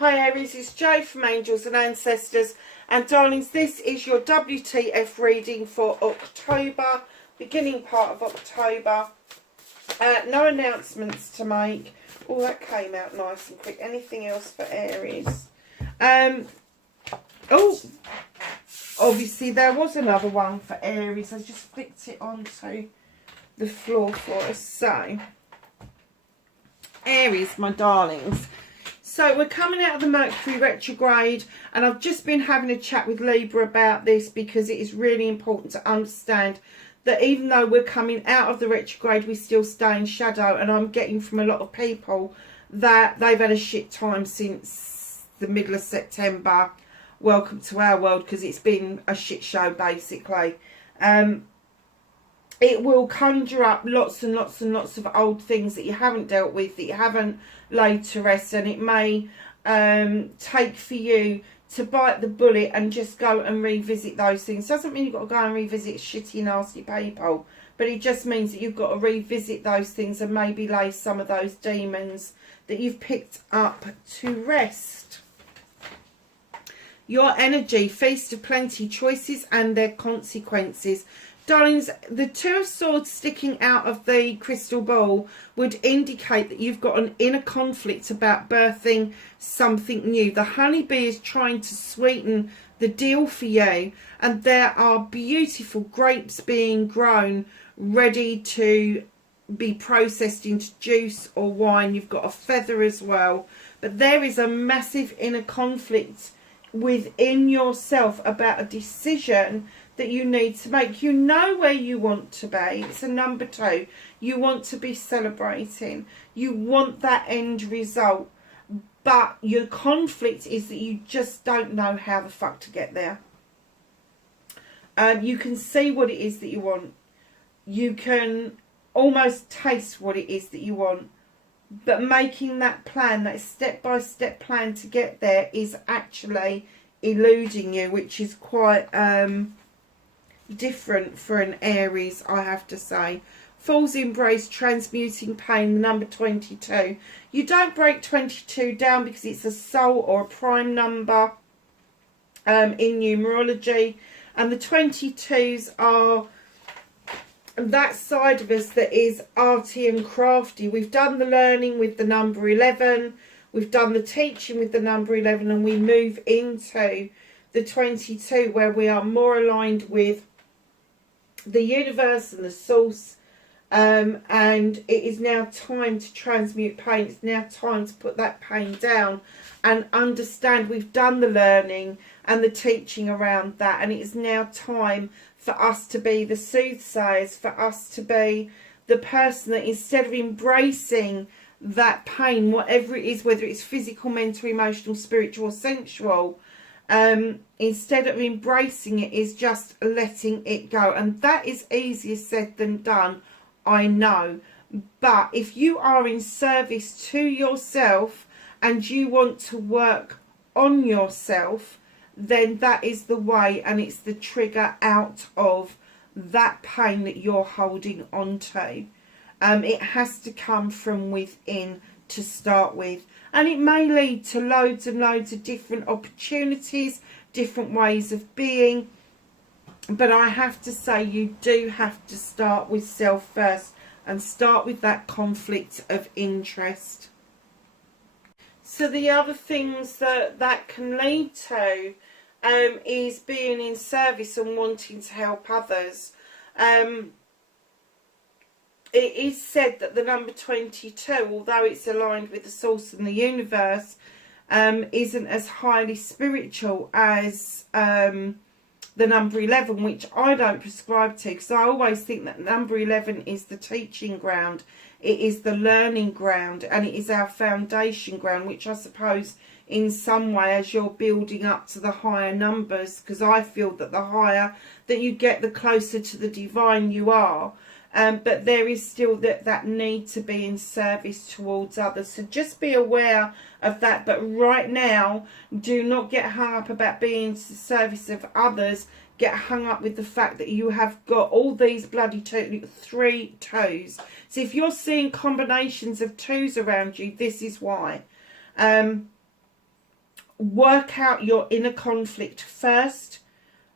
Hi Aries, it's Jo from Angels and Ancestors, and darlings, this is your WTF reading for October, beginning part of October. No announcements to make. Oh, that came out nice and quick. Anything else for Aries? Oh, obviously there was another one for Aries. I just flicked it onto the floor for us. So, Aries, my darlings. So we're coming out of the Mercury retrograde, and I've just been having a chat with Libra about this because it is really important to understand that even though we're coming out of the retrograde, we still stay in shadow. And I'm getting from a lot of people that they've had a shit time since the middle of September. Welcome to our world, because it's been a shit show basically. It will conjure up lots and lots and lots of old things that you haven't dealt with, that you haven't laid to rest, and it may take for you to bite the bullet and just go and revisit those things. Doesn't mean you've got to go and revisit shitty, nasty people, but it just means that you've got to revisit those things and maybe lay some of those demons that you've picked up to rest. Your energy, feast of plenty, choices and their consequences. Darlings, the Two of Swords sticking out of the crystal ball would indicate that you've got an inner conflict about birthing something new. The honeybee is trying to sweeten the deal for you, and there are beautiful grapes being grown, ready to be processed into juice or wine. You've got a feather as well, but there is a massive inner conflict within yourself about a decision that you need to make. You know where you want to be. It's a number 2. You want to be celebrating. You want that end result. But your conflict is that you just don't know how the fuck to get there. You can see what it is that you want. You can almost taste what it is that you want. But making that plan, that step-by-step plan to get there, is actually eluding you, which is quite different for an Aries, I have to say. Fool's embrace, transmuting pain, number 22. You don't break 22 down because it's a soul or a prime number in numerology, and the 22s are that side of us that is arty and crafty. We've done the learning with the number 11, we've done the teaching with the number 11, and we move into the 22 where we are more aligned with the universe and the source, and it is now time to transmute pain. It's now time to put that pain down and understand we've done the learning and the teaching around that, and it is now time for us to be the soothsayers, for us to be the person that, instead of embracing that pain, whatever it is, whether it's physical, mental, emotional, spiritual or sensual, instead of embracing it, is just letting it go. And that is easier said than done, I know. But if you are in service to yourself and you want to work on yourself, then that is the way, and it's the trigger out of that pain that you're holding on to. It has to come from within to start with, and it may lead to loads and loads of different opportunities, different ways of being, but I have to say you do have to start with self first and start with that conflict of interest. So the other things that can lead to is being in service and wanting to help others. It is said that the number 22, although it's aligned with the source and the universe, isn't as highly spiritual as the number 11, which I don't prescribe to, because I always think that number 11 is the teaching ground. It is the learning ground, and it is our foundation ground, which I suppose in some way, as you're building up to the higher numbers, because I feel that the higher that you get, the closer to the divine you are. But there is still that need to be in service towards others. So just be aware of that. But right now, do not get hung up about being in service of others. Get hung up with the fact that you have got all these bloody 3 toes. So if you're seeing combinations of 2s around you, this is why. work out your inner conflict first,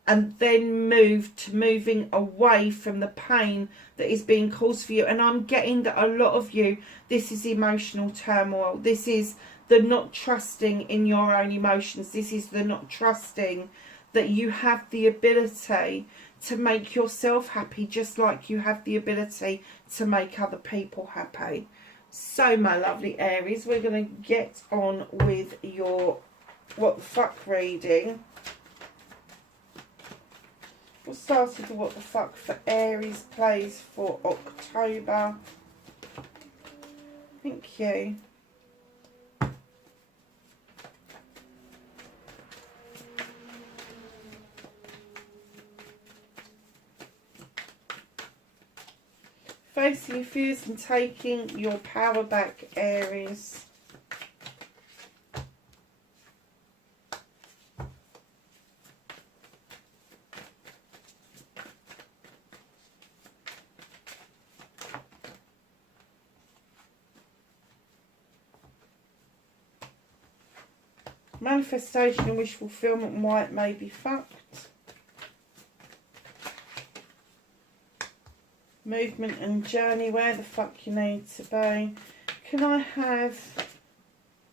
and then move to moving away from the pain that is being caused for you. And I'm getting that a lot of you, this is emotional turmoil. This is the not trusting in your own emotions. This is the not trusting that you have the ability to make yourself happy, just like you have the ability to make other people happy. So, my lovely Aries, we're going to get on with your what the fuck reading. We'll start with the what the fuck for Aries plays for October. Thank you. Facing your fears and taking your power back, Aries. Manifestation and wish fulfillment, why it may be fucked. Movement and journey, where the fuck you need to be. Can I have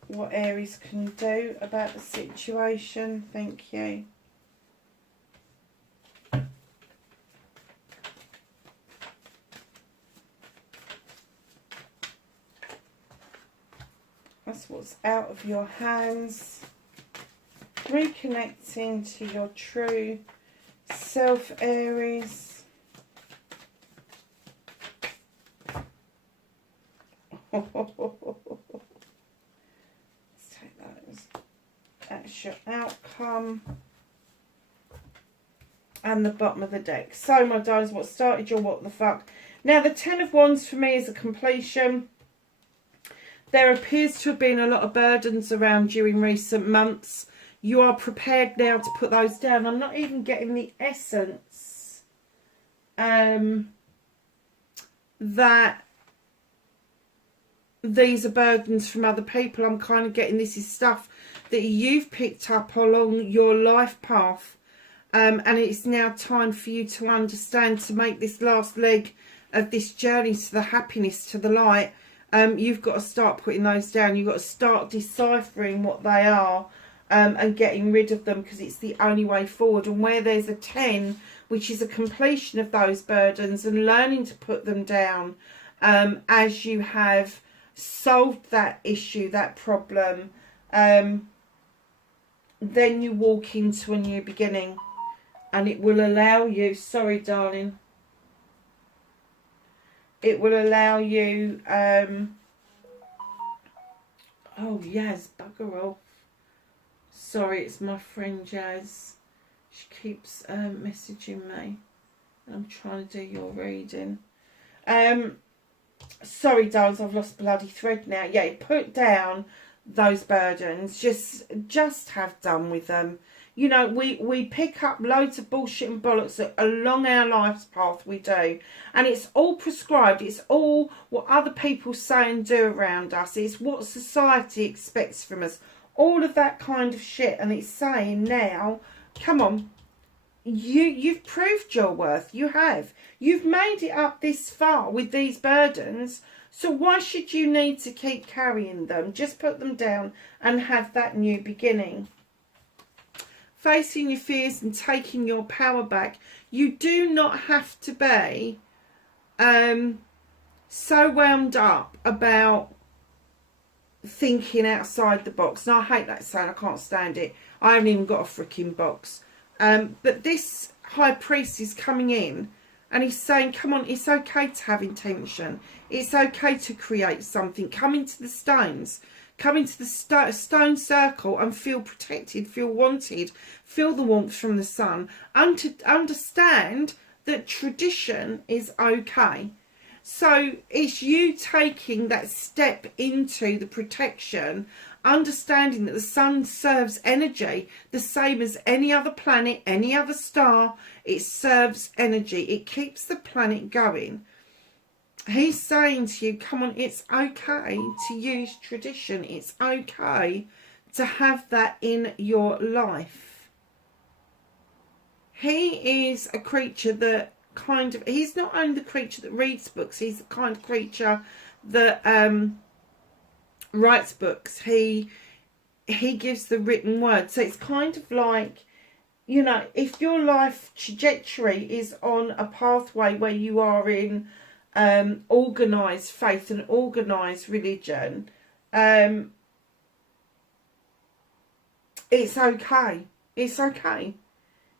what Aries can do about the situation? Thank you. That's what's out of your hands. Reconnecting to your true self, Aries. Let's take those. That's your outcome. And the bottom of the deck. So, my darlings, what started your what the fuck? Now, the Ten of Wands for me is a completion. There appears to have been a lot of burdens around you in recent months. You are prepared now to put those down. I'm not even getting the essence that these are burdens from other people. I'm kind of getting this is stuff that you've picked up along your life path. And it's now time for you to understand, to make this last leg of this journey to the happiness, to the light. You've got to start putting those down. You've got to start deciphering what they are and getting rid of them, because it's the only way forward. And where there's a 10, which is a completion of those burdens and learning to put them down as you have solved that issue, that problem, then you walk into a new beginning. And it will allow you, sorry darling, it will allow you, oh Yaz, bugger off. Sorry, it's my friend Jazz. She keeps messaging me. I'm trying to do your reading. Sorry darlings, I've lost bloody thread now. Yeah, put down those burdens. Just have done with them. You know, we pick up loads of bullshit and bollocks along our life's path, we do. And it's all prescribed. It's all what other people say and do around us. It's what society expects from us. All of that kind of shit. And it's saying now, come on, you've proved your worth. You have. You've made it up this far with these burdens. So why should you need to keep carrying them? Just put them down and have that new beginning. Facing your fears and taking your power back. You do not have to be so wound up about thinking outside the box. And I hate that saying. I can't stand it. I haven't even got a freaking box. But this high priest is coming in and he's saying, come on, it's okay to have intention. It's okay to create something. Come into the stones. Come into the stone circle and feel protected, feel wanted, feel the warmth from the sun. And to understand that tradition is okay. So it's you taking that step into the protection, understanding that the sun serves energy the same as any other planet, any other star. It serves energy. It keeps the planet going. He's saying to you, come on, it's okay to use tradition. It's okay to have that in your life. He is a creature that he's not only the creature that reads books, he's the kind of creature that writes books. He gives the written word. So it's kind of like, you know, if your life trajectory is on a pathway where you are in organised faith and organised religion, it's okay. It's okay.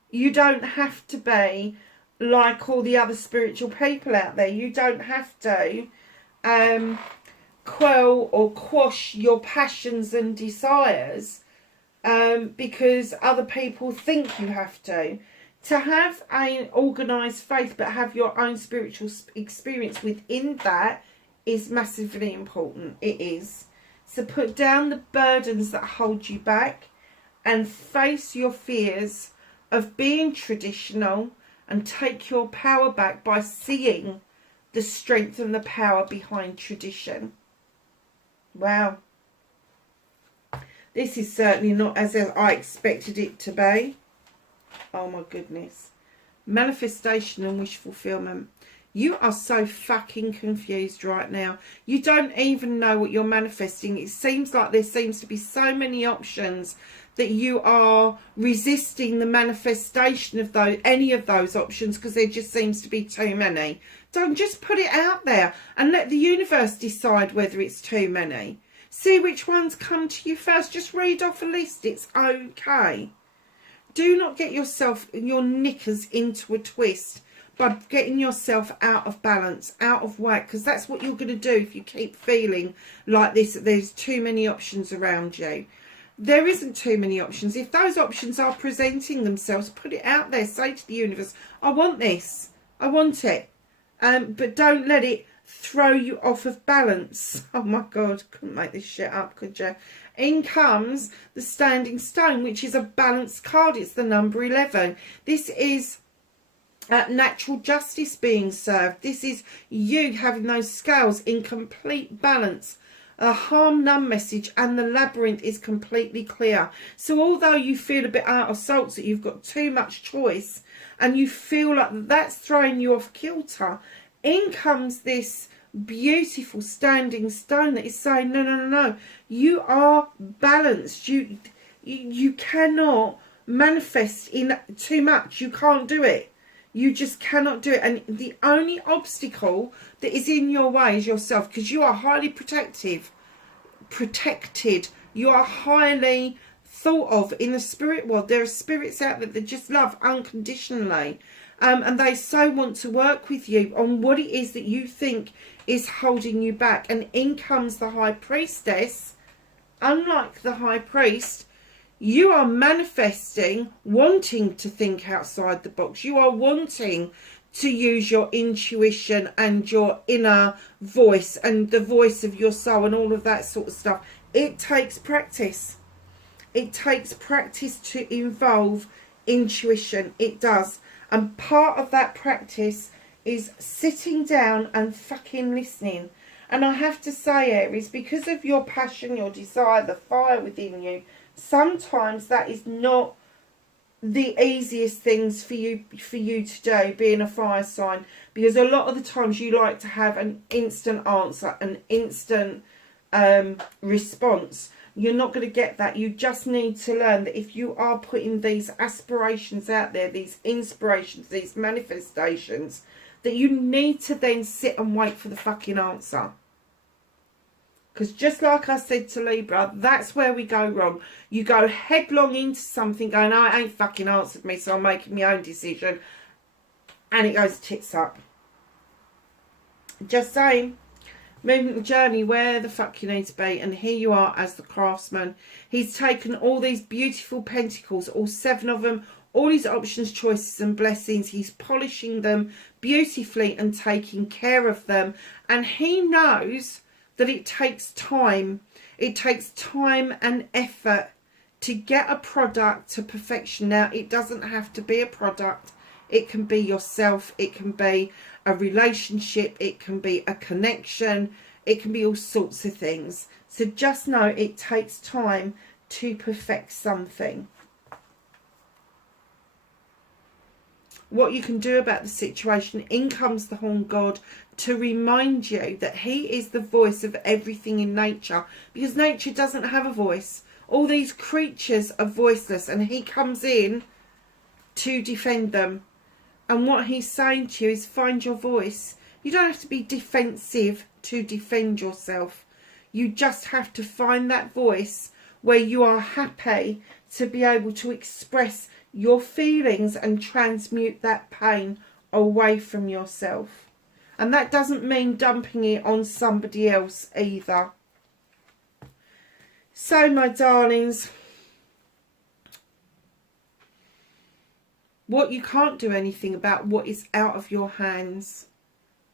You don't have to be like all the other spiritual people out there. You don't have to quell or quash your passions and desires because other people think you have to. To have an organised faith but have your own spiritual experience within that is massively important. It is. So put down the burdens that hold you back and face your fears of being traditional and take your power back by seeing the strength and the power behind tradition. Wow. This is certainly not as I expected it to be. Oh my goodness. Manifestation and wish fulfillment. You are so fucking confused right now. You don't even know what you're manifesting. It seems like there seems to be so many options that you are resisting the manifestation of any of those options because there just seems to be too many. Don't just put it out there and let the universe decide whether it's too many. See which ones come to you first. Just read off a list. It's okay. Do not get your knickers into a twist by getting yourself out of balance, out of whack, because that's what you're going to do if you keep feeling like this, that there's too many options around you. There isn't too many options. If those options are presenting themselves, put it out there. Say to the universe, I want this. I want it. But don't let it throw you off of balance. Oh my God, couldn't make this shit up, could you? In comes the Standing Stone, which is a balanced card. It's the number 11. This is natural justice being served. This is you having those scales in complete balance. A harm none message, and the labyrinth is completely clear. So although you feel a bit out of sorts, that you've got too much choice and you feel like that's throwing you off kilter, in comes this beautiful Standing Stone that is saying, no, no, no, no, you are balanced. You cannot manifest in too much. You can't do it. You just cannot do it. And the only obstacle that is in your way is yourself, because you are highly protected. You are highly thought of in the spirit world. There are spirits out there that just love unconditionally. And they so want to work with you on what it is that you think is holding you back. And in comes the High Priestess. Unlike the High Priest, you are manifesting, wanting to think outside the box. You are wanting to use your intuition and your inner voice and the voice of your soul and all of that sort of stuff. It takes practice. It takes practice to involve intuition. It does. And part of that practice is sitting down and fucking listening. And I have to say, Aries, because of your passion, your desire, the fire within you, sometimes that is not the easiest things for you to do, being a fire sign, because a lot of the times you like to have an instant answer, an instant response. You're not going to get that. You just need to learn that if you are putting these aspirations out there, these inspirations, these manifestations, that you need to then sit and wait for the fucking answer. Because just like I said to Libra, that's where we go wrong. You go headlong into something going, oh, it ain't fucking answered me, so I'm making my own decision. And it goes tits up. Just saying. Movement and journey, where the fuck you need to be. And here you are as the craftsman. He's taken all these beautiful pentacles, all 7 of them, all his options, choices and blessings. He's polishing them beautifully and taking care of them. And he knows that it takes time. It takes time and effort to get a product to perfection. Now, it doesn't have to be a product. It can be yourself. It can be a relationship. It can be a connection. It can be all sorts of things. So just know it takes time to perfect something. What you can do about the situation, in comes the Horn God to remind you that he is the voice of everything in nature, because nature doesn't have a voice. All these creatures are voiceless, and he comes in to defend them. And what he's saying to you is, find your voice. You don't have to be defensive to defend yourself. You just have to find that voice where you are happy to be able to express your feelings and transmute that pain away from yourself. And that doesn't mean dumping it on somebody else either. So, my darlings, what you can't do anything about, what is out of your hands.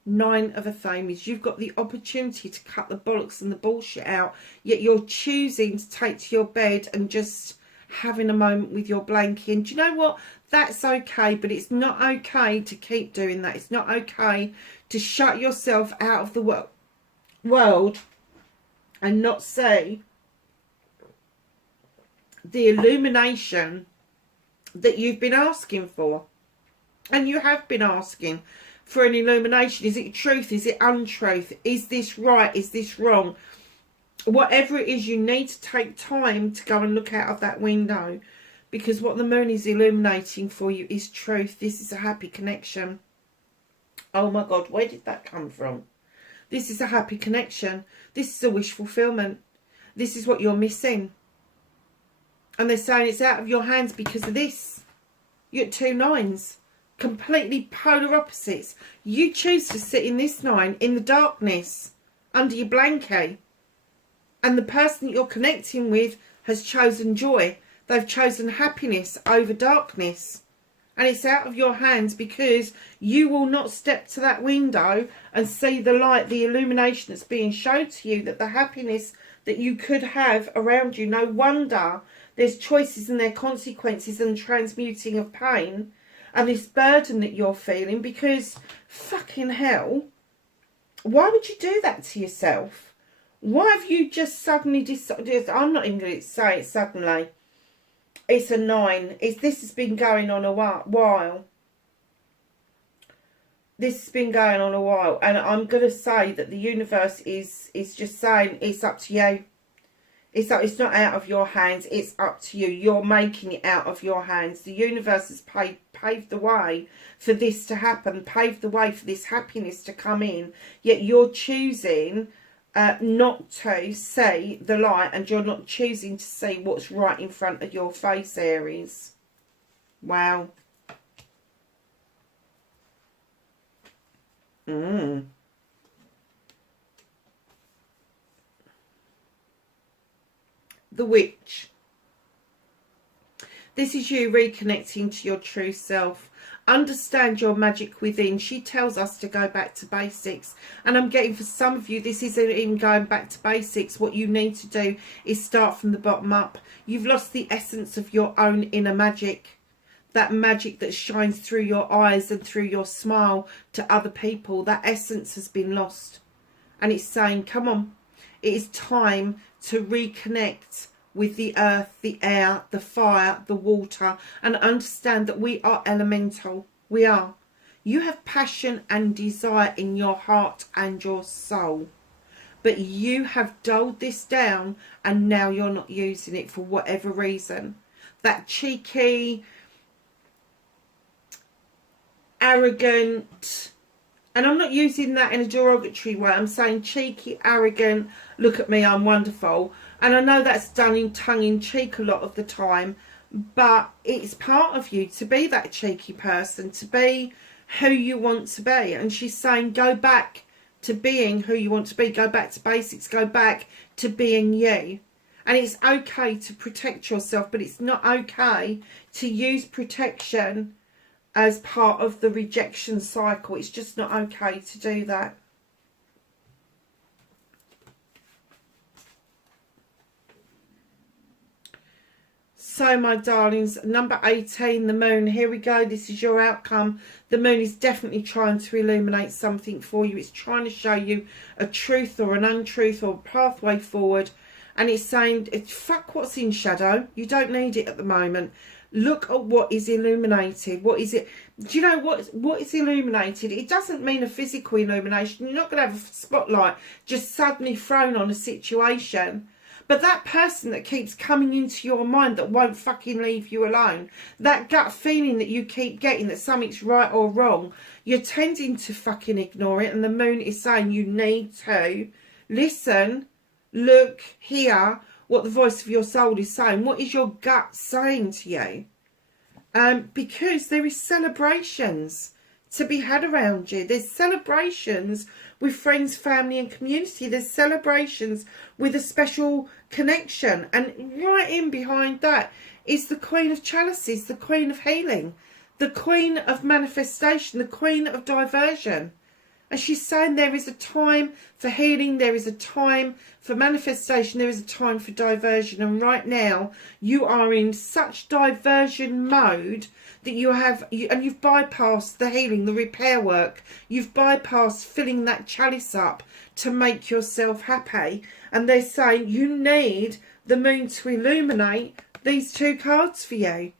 9 of Athames. You've got the opportunity to cut the bollocks and the bullshit out, yet you're choosing to take to your bed and just having a moment with your blankie. And do you know what? That's okay, but it's not okay to keep doing that. It's not okay to shut yourself out of the world and not see the illumination that you've been asking for. And you have been asking for an illumination. Is it truth? Is it untruth? Is this right? Is this wrong? Whatever it is, you need to take time to go and look out of that window, because what the moon is illuminating for you is truth. This is a happy connection. Oh my God, where did that come from? This is a happy connection. This is a wish fulfillment. This is what you're missing. And they're saying it's out of your hands because of this. You're at 2 9s. Completely polar opposites. You choose to sit in this 9 in the darkness under your blanket. And the person that you're connecting with has chosen joy. They've chosen happiness over darkness. And it's out of your hands because you will not step to that window and see the light, the illumination that's being shown to you, that the happiness that you could have around you. No wonder there's choices and their consequences and transmuting of pain and this burden that you're feeling, because fucking hell, why would you do that to yourself? Why have you just suddenly decided? I'm not even going to say it suddenly. It's a 9. This has been going on a while. This has been going on a while. And I'm going to say that the universe is just saying it's up to you. It's not out of your hands. It's up to you. You're making it out of your hands. The universe has paved the way for this to happen. Paved the way for this happiness to come in. Yet you're choosing not to see the light, and you're not choosing to see what's right in front of your face, Aries. Wow. The Witch. This is you reconnecting to your true self. Understand your magic within. She tells us to go back to basics. And I'm getting, for some of you, this isn't even going back to basics. What you need to do is start from the bottom up. You've lost the essence of your own inner magic. That magic that shines through your eyes and through your smile to other people. That essence has been lost. And it's saying, come on. It is time to reconnect with the earth, the air, the fire, the water, and understand that we are elemental. We are. You have passion and desire in your heart and your soul. But you have dulled this down, and now you're not using it for whatever reason. That cheeky, arrogant, and I'm not using that in a derogatory way. I'm saying cheeky, arrogant, look at me, I'm wonderful. And I know that's done in tongue-in-cheek a lot of the time, but it's part of you to be that cheeky person, to be who you want to be. And she's saying, go back to being who you want to be. Go back to basics. Go back to being you. And it's okay to protect yourself, but it's not okay to use protection as part of the rejection cycle. It's just not okay to do that. So, my darlings, number 18, the moon. Here we go. This is your outcome. The moon is definitely trying to illuminate something for you. It's trying to show you a truth or an untruth or a pathway forward. And it's saying, fuck what's in shadow. You don't need it at the moment. Look at what is illuminated. What is it? Do you know what is illuminated? It doesn't mean a physical illumination. You're not going to have a spotlight just suddenly thrown on a situation. But that person that keeps coming into your mind that won't fucking leave you alone, that gut feeling that you keep getting that something's right or wrong, you're tending to fucking ignore it. And the moon is saying you need to listen, look, hear what the voice of your soul is saying. What is your gut saying to you? Because there is celebrations to be had around you. There's celebrations with friends, family and community. There's celebrations with a special connection. And right in behind that is the Queen of Chalices, the Queen of Healing, the Queen of Manifestation, the Queen of Diversion. And she's saying there is a time for healing, there is a time for manifestation, there is a time for diversion. And right now, you are in such diversion mode that you've bypassed the healing, the repair work. You've bypassed filling that chalice up to make yourself happy. And they're saying you need the moon to illuminate these two cards for you.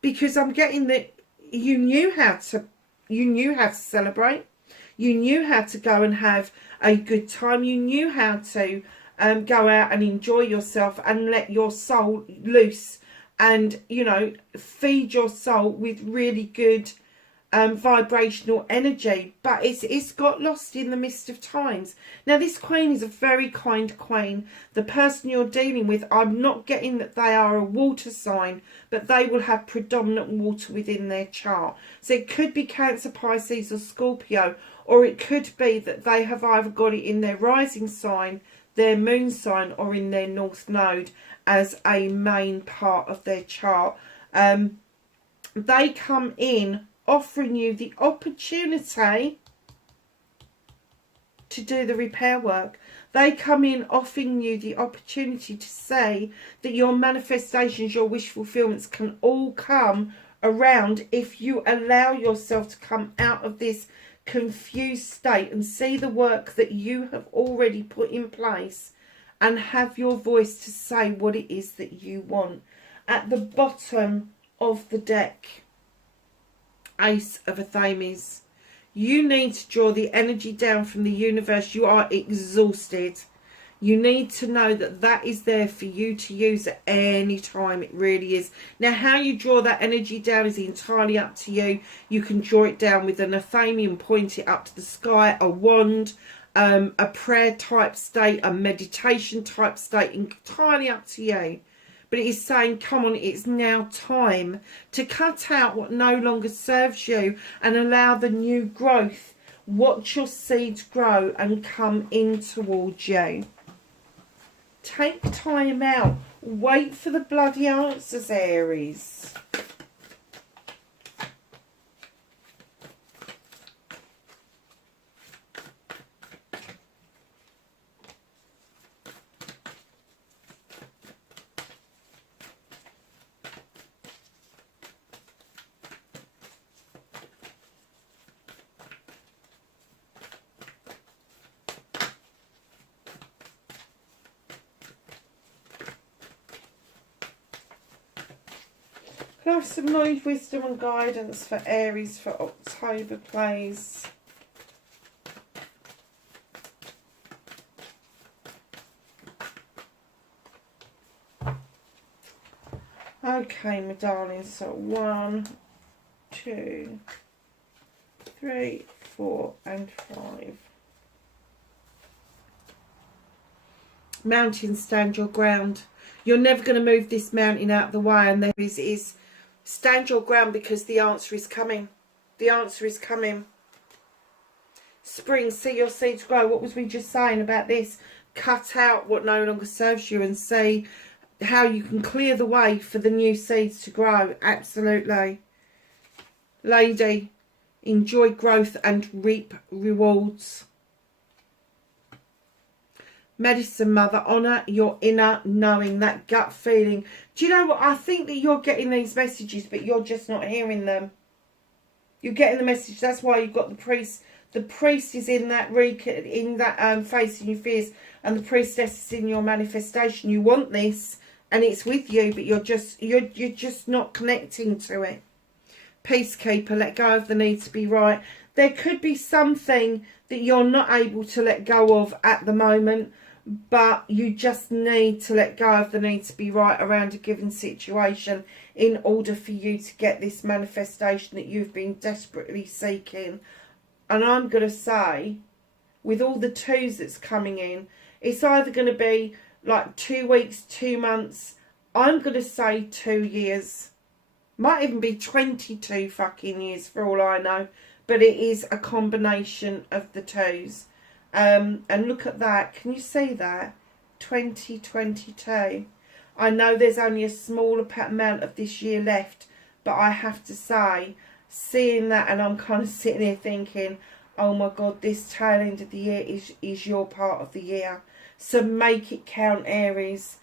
Because I'm getting that you knew how to celebrate. You knew how to go and have a good time. You knew how to go out and enjoy yourself and let your soul loose and, you know, feed your soul with really good vibrational energy. But it's got lost in the mist of times. Now, this queen is a very kind queen. The person you're dealing with, I'm not getting that they are a water sign, but they will have predominant water within their chart. So it could be Cancer, Pisces or Scorpio. Or it could be that they have either got it in their rising sign, their moon sign, or in their north node as a main part of their chart. They come in offering you the opportunity to do the repair work. They come in offering you the opportunity to say that your manifestations, your wish fulfillments can all come around if you allow yourself to come out of this confused state and see the work that you have already put in place and have your voice to say what it is that you want. At the bottom of the deck, Ace of Athames. You need to draw the energy down from the universe. You are exhausted. You need to know that that is there for you to use at any time. It really is. Now, how you draw that energy down is entirely up to you. You can draw it down with an Athamian, point it up to the sky, a wand, a prayer type state, a meditation type state, entirely up to you. But it is saying, come on, it's now time to cut out what no longer serves you and allow the new growth. Watch your seeds grow and come in towards you. Take time out. Wait for the bloody answers, Aries. Can I have some knowledge, wisdom and guidance for Aries for October, please? Okay, my darling. So 1, 2, 3, 4 and 5. Mountain, stand your ground. You're never going to move this mountain out of the way, and there is stand your ground because the answer is coming. The answer is coming. Spring, see your seeds grow. What was we just saying about this? Cut out what no longer serves you and see how you can clear the way for the new seeds to grow. Absolutely. Lady, enjoy growth and reap rewards. Medicine Mother, honour your inner knowing, that gut feeling. Do you know what? I think that you're getting these messages, but you're just not hearing them. You're getting the message. That's why you've got the priest, The priest is in that facing your fears, and the priestess is in your manifestation. You want this, and it's with you, but you're just not connecting to it. Peacekeeper, let go of the need to be right. There could be something that you're not able to let go of at the moment, but you just need to let go of the need to be right around a given situation in order for you to get this manifestation that you've been desperately seeking. And I'm going to say, with all the twos that's coming in, it's either going to be like 2 weeks, 2 months. I'm going to say 2 years. Might even be 22 fucking years for all I know. But it is a combination of the twos. And look at that. Can you see that? 2022. I know there's only a smaller amount of this year left. But I have to say, seeing that, and I'm kind of sitting here thinking, oh my God, this tail end of the year is your part of the year. So make it count, Aries.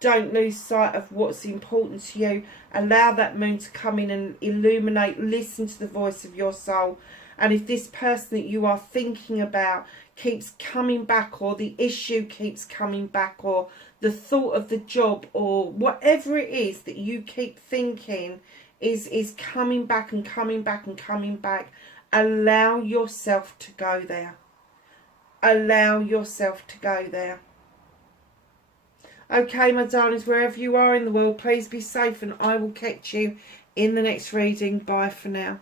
Don't lose sight of what's important to you. Allow that moon to come in and illuminate. Listen to the voice of your soul. And if this person that you are thinking about keeps coming back, or the issue keeps coming back, or the thought of the job, or whatever it is that you keep thinking is coming back and coming back and coming back, allow yourself to go there. Allow yourself to go there. Okay, my darlings, wherever you are in the world, please be safe, and I will catch you in the next reading. Bye for now.